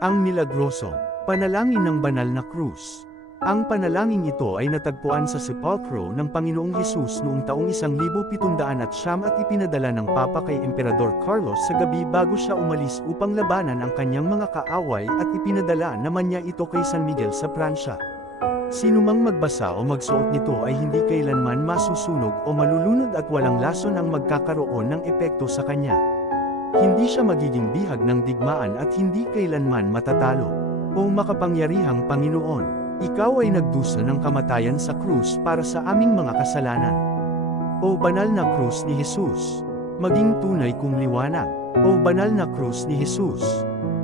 Ang milagroso, panalangin ng banal na krus. Ang panalangin ito ay natagpuan sa sepulkro ng Panginoong Hesus noong taong 1700 at ipinadala ng Papa kay Emperador Carlos sa gabi bago siya umalis upang labanan ang kanyang mga kaaway at ipinadala naman niya ito kay San Miguel sa Pransya. Sinumang magbasa o magsuot nito ay hindi kailanman masusunog o malulunod at walang lason ang magkakaroon ng epekto sa kanya. Hindi siya magiging bihag ng digmaan at hindi kailanman matatalo. O makapangyarihang Panginoon, Ikaw ay nagdusa ng kamatayan sa krus para sa aming mga kasalanan. O banal na krus ni Jesus, maging tunay kong liwanag. O banal na krus ni Jesus,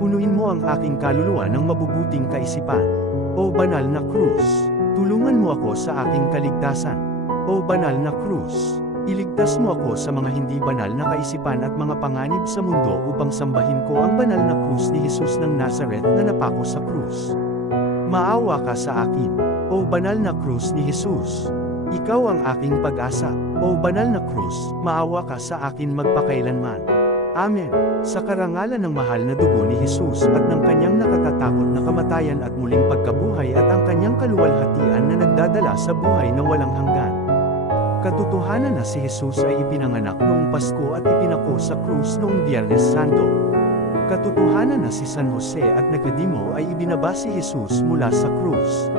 punuin mo ang aking kaluluwa ng mabubuting kaisipan. O banal na krus, tulungan mo ako sa aking kaligtasan. O banal na krus, iligtas mo ako sa mga hindi banal na kaisipan at mga panganib sa mundo upang sambahin ko ang banal na krus ni Jesus ng Nazareth na napako sa krus. Maawa ka sa akin, O banal na krus ni Jesus. Ikaw ang aking pag-asa, O banal na krus, maawa ka sa akin magpakailanman. Amen. Sa karangalan ng mahal na dugo ni Jesus at ng kanyang nakatatakot na kamatayan at muling pagkabuhay at ang kanyang kaluwalhatian na nagdadala sa buhay na walang hanggan. Katotohanan na si Jesus ay ipinanganak noong Pasko at ipinako sa krus noong Biyernes Santo. Katotohanan na si San Jose at Nicodemo ay ibinaba si Jesus mula sa krus.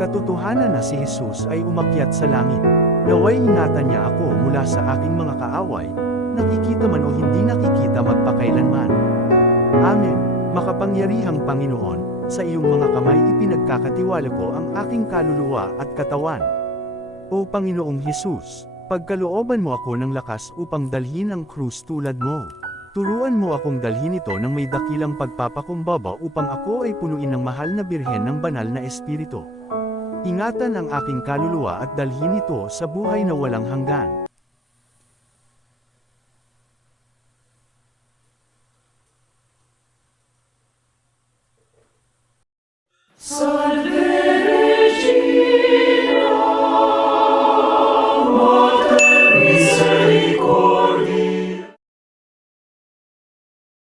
Katotohanan na si Jesus ay umakyat sa langit. Naway ingatan niya ako mula sa aking mga kaaway, nakikita man o hindi nakikita magpakailanman. Amen. Makapangyarihang Panginoon, sa iyong mga kamay ipinagkakatiwala ko ang aking kaluluwa at katawan. O Panginoong Hesus, pagkalooban mo ako ng lakas upang dalhin ang krus tulad mo. Turuan mo akong dalhin ito ng may dakilang pagpapakumbaba upang ako ay punuin ng mahal na birhen ng banal na espiritu. Ingatan ang aking kaluluwa at dalhin ito sa buhay na walang hanggan.